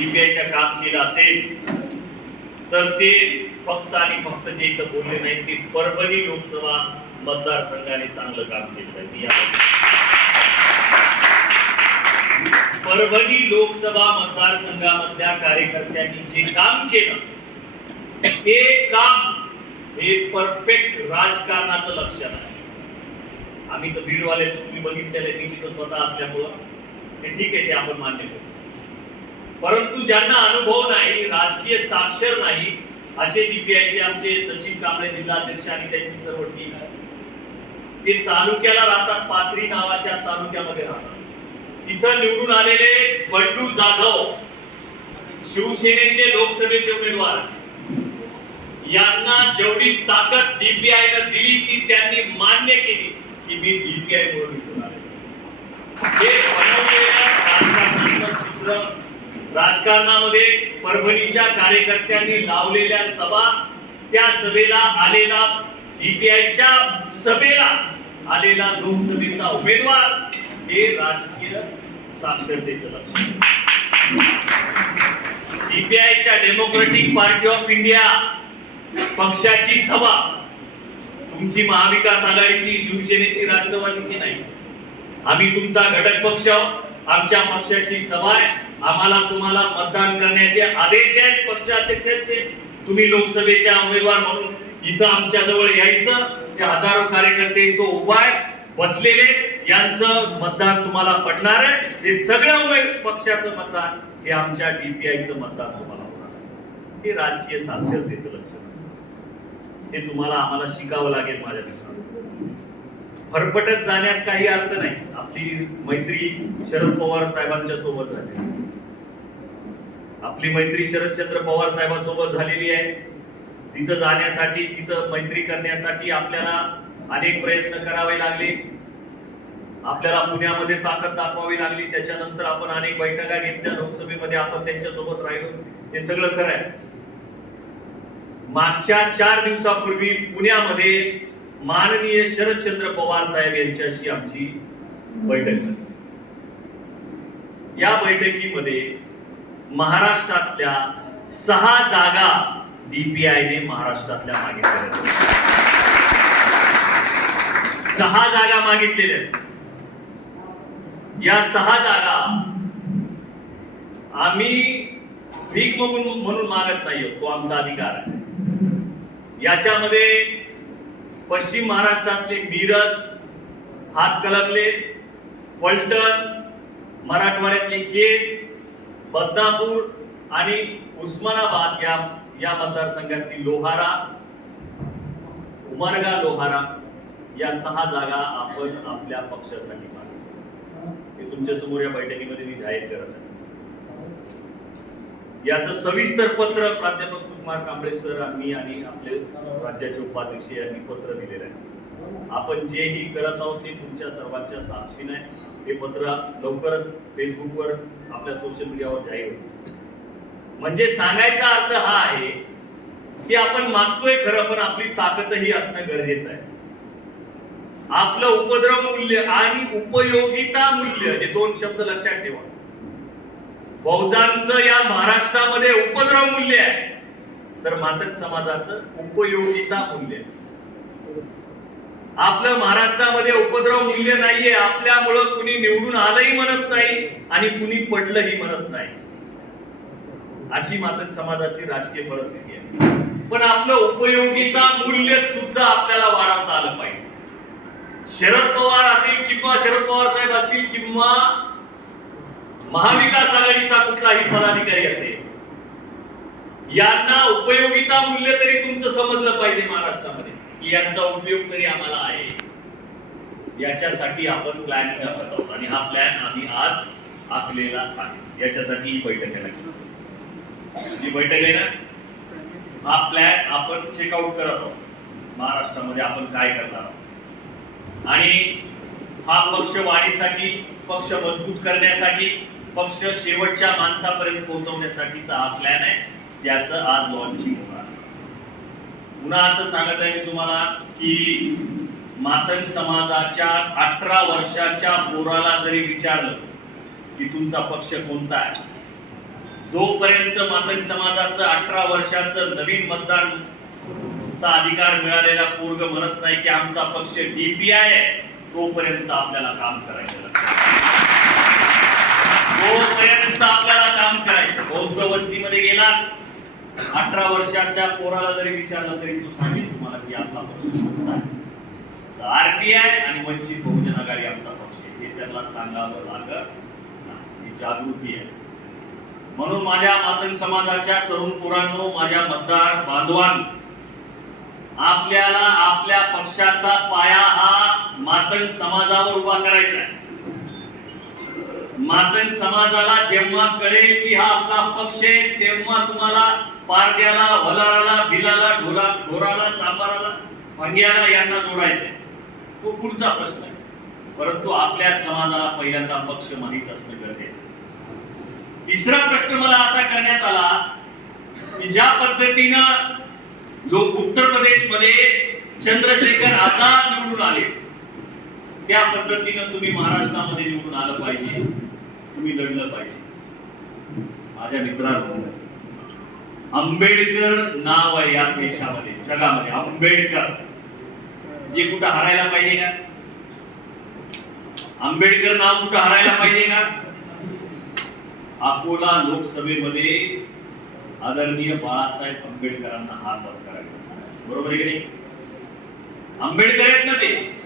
डीपीआयच्या काम केलं असेल तर ते फक्त आणि फक्त जे इथं बोलले नाही ते परभणी लोकसभा मतदारसंघाने चांगलं काम केलं आहे. मी परभणी लोकसभा मतदारसंघामधल्या कार्यकर्त्यांनी जे काम केलं ते काम हे परफेक्ट राजकारणाचं लक्षण आहे. आम्ही तर बीडवाल्याचं तुम्ही बघितलेलं आहे मी तिथं स्वतः असल्यामुळं ते ठीक आहे ते आपण मान्य करू परंतु ज्यांना अनुभव नाही राजकीय साक्षर नाही असे डीपीआयचे आमचे सचिन कांबळे जिल्हाध्यक्ष आणि त्यांची सर्व टीम आहे. ते तालुक्याला राहतात पाथरी नावाच्या तालुक्यामध्ये राहतात. तिथं निवडून आलेले बंडू जाधव शिवसेनेचे लोकसभेचे उमेदवार यांना जेवढी ताकद डीपीआय न दिली ती त्यांनी मान्य केली की मी डीपीआय म्हणून निवडून आले हे बनवलेलं चित्र राजकारणामध्ये परभणीच्या कार्यकर्त्यांनी लावलेल्या सभा त्या सभेला आलेला सीपीआयच्या सभेला आलेला लोकसभेचा उमेदवार हे राजकीय साक्षरतेचं लक्ष सीपीआयच्या डेमोक्रेटिक पार्टी ऑफ इंडिया पक्षाची सभा तुमची महाविकास आघाडीची शिवसेनेची राष्ट्रवादीची नाही. आम्ही तुमचा घटक पक्ष आमच्या पक्षाची सभा आहे. आम्हाला तुम्हाला मतदान करण्याचे आदेश आहेत. पक्षाध्यक्षांचे तुम्ही लोकसभेच्या उमेदवार म्हणून इथं आमच्या जवळ यायचं. ते हजारो कार्यकर्ते इथं उपाय बसलेले यांचं मतदान तुम्हाला पडणार आहे. हे सगळं उमेद पक्षाचं मतदान हे आमच्या डीपीआयचं मतदान तुम्हाला होणार हे राजकीय साक्षरतेचं लक्षण हे तुम्हाला आम्हाला शिकावं लागेल माझ्या मित्रांनो. फरफटत जाण्यात काही अर्थ नाही. आपली मैत्री शरद पवार साहेबांच्या सोबत झाली. आपली मैत्री शरदचंद्र पवार साहेबांसोबत झालेली आहे. तिथं जाण्यासाठी तिथं मैत्री करण्यासाठी आपल्याला अनेक प्रयत्न करावे लागले. आपल्याला पुण्यामध्ये ताकद दाखवावी लागली. त्याच्यानंतर आपण अनेक बैठका घेतल्या. लोकसभेमध्ये आपण त्यांच्यासोबत राहिलो. हे सगळं खरं आहे. मागच्या चार दिवसापूर्वी पुण्यामध्ये माननीय शरदचंद्र पवार साहेब यांच्याशी आमची बैठक झाली. या बैठकीमध्ये महाराष्ट्रातल्या सहा जागा डीपीआयने महाराष्ट्रातल्या मागितलेल्या सहा जागा मागितलेल्या या सहा जागा आम्ही भीक म्हणून म्हणून मागत नाही तो आमचा अधिकार आहे. याच्यामध्ये पश्चिम महाराष्ट्रातले मिरज हातकलंगले फलटण मराठवाड्यातले केज बदनापूर आणि उस्मानाबाद या या मतदारसंघातली लोहारा उमरगा लोहारा या सहा जागा आपण आपल्या पक्षासाठी मागतो हे तुमच्यासमोर या बैठकीमध्ये मी जाहीर करत आहे. याचं सविस्तर पत्र प्राध्यापक सुकुमार कांबळे सर आम्ही आणि आपले राज्याचे उपाध्यक्ष यांनी पत्र दिलेलं आहे. आपण जेही करत आहोत हे तुमच्या सर्वांच्या साक्षीने हे पत्र लवकरच फेसबुकवर आपल्या सोशल मीडियावर जाहीर होईल. म्हणजे सांगायचा अर्थ हा आहे की आपण मागतोय खरं पण आपली ताकदही असणं गरजेचं आहे. आपलं उपद्रव मूल्य आणि उपयोगिता मूल्य हे दोन शब्द लक्षात ठेवा. बौद्धांचं या महाराष्ट्रामध्ये उपद्रव मूल्य आहे. तर मातक समाजाचं उपयोगिता मूल्य आहे. आपलं महाराष्ट्रामध्ये उपद्रव मूल्य नाहीये आपल्यामुळं कुणी निवडून आलंही म्हणत नाही आणि कुणी पडलंही म्हणत नाही. अशी मातक समाजाची राजकीय परिस्थिती आहे. पण आपलं उपयोगिता मूल्य सुद्धा आपल्याला वाढवता आलं पाहिजे. शरद पवार असेल किंवा शरद पवार साहेब असतील किंवा महाविकास आघाडीचा कुठलाही पदाधिकारी असेल यांना उपयोगिता मूल्य तरी तुमचं समजलं पाहिजे महाराष्ट्रामध्ये. की यांचा उपयोग तरी आम्हाला आहे. याच्यासाठी आपण प्लॅन करत आहोत आणि हा प्लॅन आम्ही आज आखलेला आहे. याच्यासाठी ही बैठक आहे. नक्की. जी बैठक आहे ना हा प्लॅन आपण चेकआउट करत आहोत. महाराष्ट्रामध्ये आपण काय करणार आहोत. आणि हा पक्ष वाढीसाठी पक्ष मजबूत करण्यासाठी पक्ष शेवटच्या माणसापर्यंत पोहोचवण्यासाठीचा हा प्लॅन आहे. त्याचं आज लॉन्चिंग होणार. पुन्हा असं सांगत आहे मी तुम्हाला की मातंग समाजाच्या अठरा वर्षाच्या पोराला जरी विचारलं की तुमचा पक्ष कोणता आहे जोपर्यंत मातंग समाजाचं अठरा वर्षाचं नवीन मतदान चा अधिकार मिळालेला पूर्ग म्हणत नाही की आमचा पक्ष डीपीआय आहे तोपर्यंत आपल्याला काम करायचं तोपर्यंत आपल्याला काम करायचं. बौद्ध वस्तीमध्ये गेला अठरा वर्षाच्या पोराला जरी विचारलं तरी तो सांगेल तुम्हाला की आपला पक्ष कोणता आहे. आरपीआय आणि वंचित बहुजन आघाडी आमचा पक्ष आहे. हे त्याला सांगावं लागत नाही. ही जागृती आहे. म्हणून माझ्या मातंग समाजाच्या तरुण पोरांनो माझ्या मतदार बांधवांनी आपल्याला आपल्या पक्षाचा पाया हा मातंग समाजावर उभा करायचा आहे. मातंग समाजाला जेव्हा कळेल की हा आपला पक्ष आहे तेव्हा तुम्हाला पारद्याला वलाराला बिलाला ढोला ढोराला चांबाराला भंग्याला यांना जोडायचं. आहे. तो पुढचा प्रश्न आहे. परंतु आपल्या समाजाला पहिल्यांदा पक्ष माहीत असणं गरजेचं तिसरा प्रश्न मला असा करण्यात आला की ज्या पद्धतीनं लोक उत्तर प्रदेशमध्ये चंद्रशेखर आझाद निवडून आले त्या पद्धतीनं तुम्ही महाराष्ट्रामध्ये निवडून आलं पाहिजे तुम्ही लढलं पाहिजे. माझ्या मित्रांनो आंबेडकर नाव आहे या देशामध्ये जगामध्ये. आंबेडकर. जे कुठं हरायला पाहिजे का? आंबेडकर नाव कुठं हरायला पाहिजे का? अकोला लोकसभेमध्ये आदरणीय बाळासाहेब आंबेडकरांना हात वर करायला बरोबर आहे की नाही? आंबेडकर आहेत ना ते.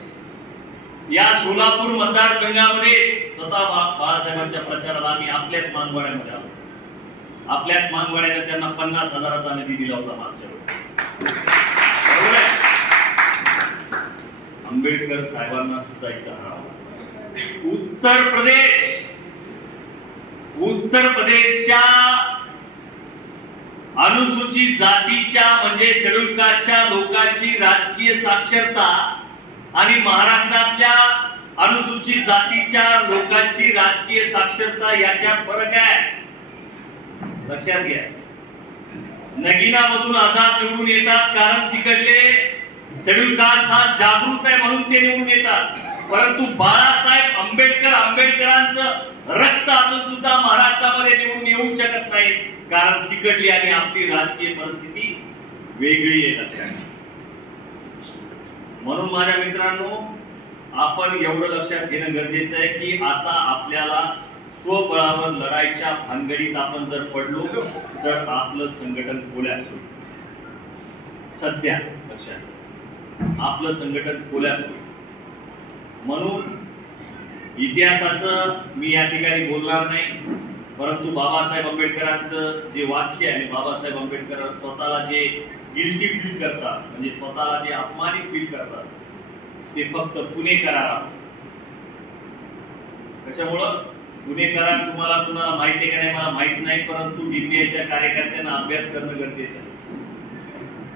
या सोलापूर मतदारसंघामध्ये स्वतः बा- बाळासाहेबांच्या प्रचाराला आम्ही आपल्याच मानवाड्यामध्ये आलो. आपल्याच मानवाड्याने त्यांना पन्नास हजाराचा निधी दिला होता मागच्या वेळी. आंबेडकर साहेबांना सुद्धा इथं हरावं उत्तर प्रदेश! उत्तर प्रदेशच्या अनुसूचित जातीच्या म्हणजे शेड्यूल कास्टच्या लोकांची राजकीय साक्षरता आणि महाराष्ट्रातल्या अनुसूचित जातीच्या लोकांची राजकीय साक्षरता याच्यात फरक आहे. लक्षात घ्या. नगिना मधून आझाद निवडून येतात कारण तिकडले शेड्यूल कास्ट हा जागृत आहे म्हणून ते निवडून येतात. परंतु बाळासाहेब आंबेडकर आंबेडकरांचं रक्त असून सुद्धा महाराष्ट्रामध्ये निवडून येऊ शकत नाही. कारण तिकडली आणि आपली राजकीय परिस्थिती वेगळी आहे लक्षात म्हणून माझ्या मित्रांनो आपण एवढं लक्षात घेणं गरजेचं आहे की आता आपल्याला स्वबळावर लढाईच्या भानगडीत आपण जर पडलो तर आपलं संघटन कोलॅप्स होईल. सध्या लक्षात आपलं संघटन कोलॅप्स होईल. म्हणून इतिहासाचं मी या ठिकाणी बोलणार नाही परंतु बाबासाहेब आंबेडकरांचं जे वाक्य आहे बाबासाहेब आंबेडकर स्वतःला जे गिल्टी फील करतात म्हणजे स्वतःला जे अपमानित फील करतात ते फक्त पुणे करारा कशामुळं? पुणे करार तुम्हाला कुणाला माहिती आहे का नाही मला माहीत नाही परंतु डीपीआयच्या कार्यकर्त्यांना अभ्यास करणं गरजेचं आहे.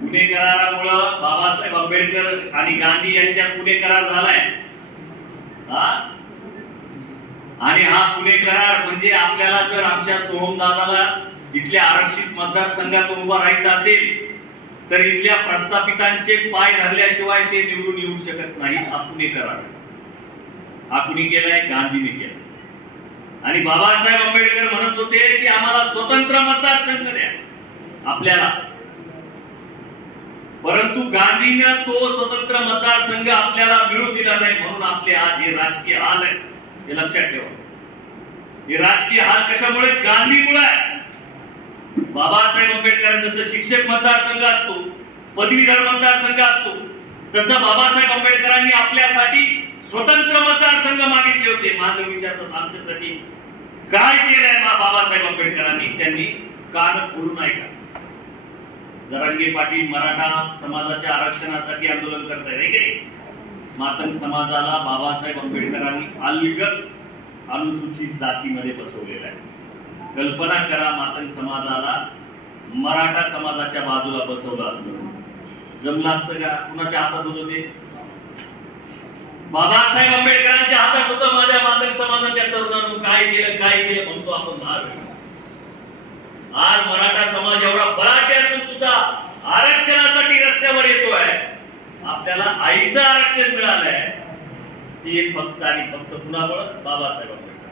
पुणे करारामुळं बाबासाहेब आंबेडकर आणि गांधी यांच्यात पुणे करार झालाय. हा? आणि हा पुणे करार म्हणजे आपल्याला जर आमच्या सोहम दादाला इथल्या आरक्षित मतदारसंघात उभा राहायचं असेल तर इथल्या प्रस्थापितांचे पाय धरल्याशिवाय ते निवडून येऊ शकत नाही. हा पुणे करार हा कुणी केलाय? गांधीने केला आणि बाबासाहेब आंबेडकर म्हणत होते की आम्हाला स्वतंत्र मतदारसंघ द्या. आपल्याला. परंतु गांधीनं तो स्वतंत्र मतदारसंघ आपल्याला मिळू दिला नाही म्हणून आपले आज हे राजकीय हाल आहे. हे लक्षात ठेवा. हे राजकीय हाल कशामुळे? गांधीमुळे आहे. बाबासाहेब आंबेडकरांचं जसं शिक्षक मतदारसंघ असतो पदवीधर मतदारसंघ असतो तसं बाबासाहेब आंबेडकरांनी आपल्यासाठी स्वतंत्र मतदारसंघ मागितले होते. मानव विचारतात आमच्यासाठी काय केलंय बाबासाहेब आंबेडकरांनी? त्यांनी कान खोडून ऐका जरांगे पाटील मराठा समाजाच्या आरक्षणासाठी आंदोलन करतायत आहे की नाही? मातंग समाजाला बाबासाहेब आंबेडकरांनी अलगद अनुसूचित जातीमध्ये बसवलेला आहे. कल्पना करा मातंग समाजाला मराठा समाजाच्या बाजूला बसवलं असतं. जमलं असतं का? कुणाच्या हातात होतं ते? बाबासाहेब आंबेडकरांच्या हातात होतं माझ्या मातंग समाजाच्या तरुणांनी काय केलं काय केलं म्हणतो आपण दहा वेळा. आज मराठा समाज एवढा बलाढ्य असून सुद्धा आरक्षणासाठी रस्त्यावर येतोय. आपल्याला आईचं आरक्षण मिळालंय. ते फक्त आणि फक्त कुणामुळं? बाबासाहेब आंबेडकर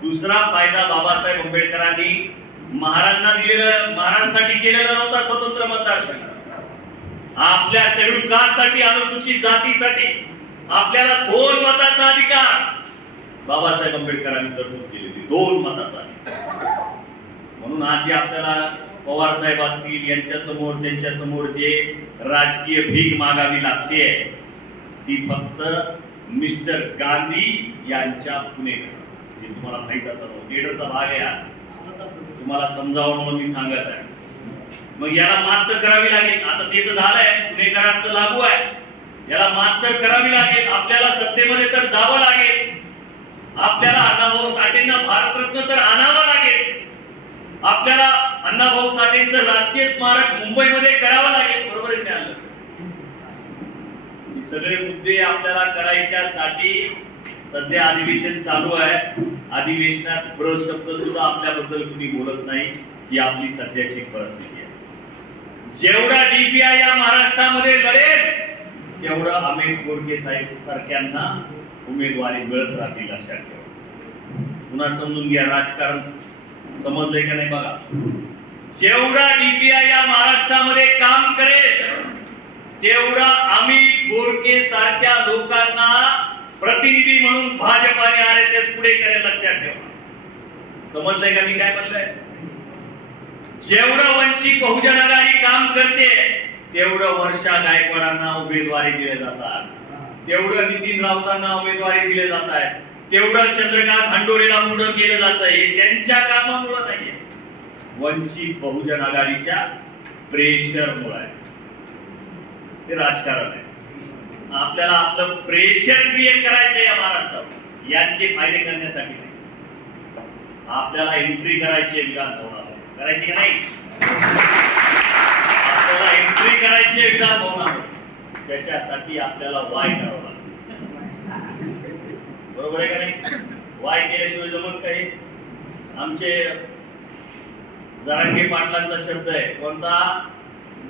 दुसरा फायदा बाबासाहेब आंबेडकरांनी महाराजांना दिलेलं महाराजांसाठी केलेला नव्हता स्वतंत्र मतदारसंघ. आपल्या शेड्यूल कास्टसाठी अनुसूचित जातीसाठी आपल्याला दोन मताचा अधिकार. बाबासाहेब आंबेडकरांनी तरतूद केलेली दोन मताचा अधिकार. म्हणून आज जे आपल्याला पवार साहेब असतील यांच्या समोर त्यांच्यासमोर जे राजकीय भीक मागावी लागते ती फक्त मिस्टर गांधी यांच्या पुणे हे तुम्हाला माहीत असावं. थिएटरचा भाग आहे तुम्हाला समजावं म्हणून मी सांगत आहे. मग याला मात तर करावी लागेल. आता ते तर झालंय पुणेकरांत तर लागू आहे. याला मात तर करावी लागेल. आपल्याला सत्तेमध्ये तर जावं लागेल. आपल्याला अण्णाभाऊ साठेंना भारतरत्न तर आणावं लागेल. आपल्याला अण्णाभाऊ साठेंचं राष्ट्रीय स्मारक मुंबईमध्ये करावं लागेल. बरोबर हे सगळे मुद्दे आपल्याला करायच्यासाठी सध्या अधिवेशन चालू आहे. अधिवेशनात प्र शब्द सुद्धा आपल्याबद्दल कुणी बोलत नाही ही आपली सध्याची परिस्थिती आहे. जेवढा डीपीआय या महाराष्ट्रामध्ये लढेल तेवढा अमित गोरके साहेब सारख्यांना उमेदवारी मिळत राहतील लक्षात ठेवा. पुन्हा समजून घ्या राजकारण समजलंय का नाही बघा. जेवढा डीपीआय या महाराष्ट्रामध्ये काम करेल तेवढा अमित गोरके सारख्या लोकांना प्रतिनिधी म्हणून भाजप आणि आर एस एस पुढे करेल लक्षात ठेवा. समजलंय का मी काय म्हणलंय? जेवढं वंचित बहुजन आघाडी काम करते तेवढं वर्षा गायकवाडांना उमेदवारी दिले जातात. तेवढं नितीन राऊतांना उमेदवारी दिले जात आहे तेवढं चंद्रकांत हंडोरेला पुढं केलं जात. आहे हे त्यांच्या कामामुळे नाहीये. वंचित बहुजन आघाडीच्या प्रेशरमुळे. आहे ते राजकारण आहे. आपल्याला आपलं प्रेशर क्रिएट करायचं या महाराष्ट्रात यांचे फायदे करण्यासाठी नाही. आपल्याला एंट्री करायची आहे विधान करायची की नाही? आपल्याला एंट्री करायची आहे विधान हो त्याच्यासाठी आपल्याला वाय करावं लागतं. बरोबर आहे का नाही? वाय केल्याशिवाय जमत काही? आमचे जरांगे पाटलांचा शब्द आहे. कोणता?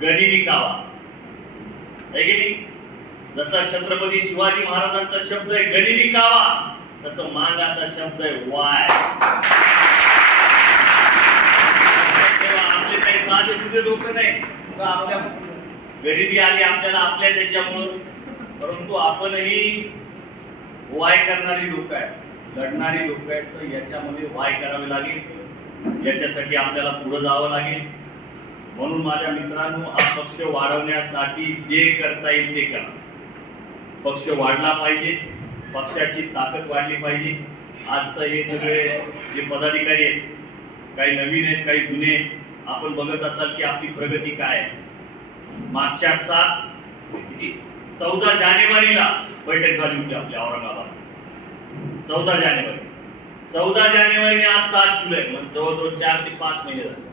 गनिमी कावा. आहे की नाही? जसा छत्रपती शिवाजी महाराजांचा शब्द आहे गनिमी कावा. तसं मांगाचा शब्द आहे वाय तेव्हा आपले काही साधे सुधे लोक नाही. आपल्या गरिबी आली आपल्याला आपल्याच याच्यामुळं. परंतु आपणही वाय करणारी लोक आहेत. लढणारी लोक आहेत. तर याच्यामध्ये वाय करावे लागेल. याच्यासाठी आपल्याला पुढं जावं लागेल. म्हणून माझ्या मित्रांनो हा पक्ष वाढवण्यासाठी जे करता येईल ते करा. पक्ष वाढला पाहिजे. पक्षाची ताकद वाढली पाहिजे. आजचं हे सगळे जे पदाधिकारी आहेत काही नवीन आहेत काही जुने आहेत. आपण बघत असाल की आपली प्रगती काय आहे. मागच्या सात किती? चौदा जानेवारीला बैठक झाली होती आपल्या औरंगाबाद. चौदा जानेवारी. चौदा जानेवारी आज सात जुलै मग जवळजवळ चार ते पाच महिने झाले.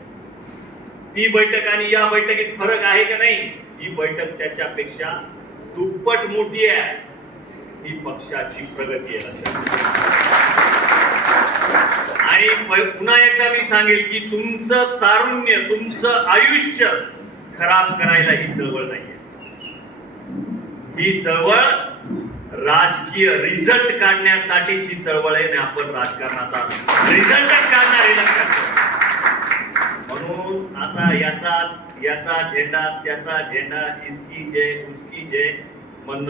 ती बैठक आणि या बैठकीत फरक आहे का नाही? ही बैठक त्याच्यापेक्षा दुप्पट मोठी आहे. ही पक्षाची प्रगती आहे. लक्षात पुन्हा एकदा मी सांगेल की तुमचं तारुण्य तुमचं आयुष्य खराब करायला ही चळवळ नाहीये ही चळवळ राजकीय रिझल्ट काढण्यासाठीची चळवळ आहे आणि आपण राजकारणात आहोत. रिझल्टच काढणार आहे लक्षात ठेवा. म्हणून आता याचा याचा झेंडा त्याचा झेंडा इसकी जय उसकी जय म्हणणं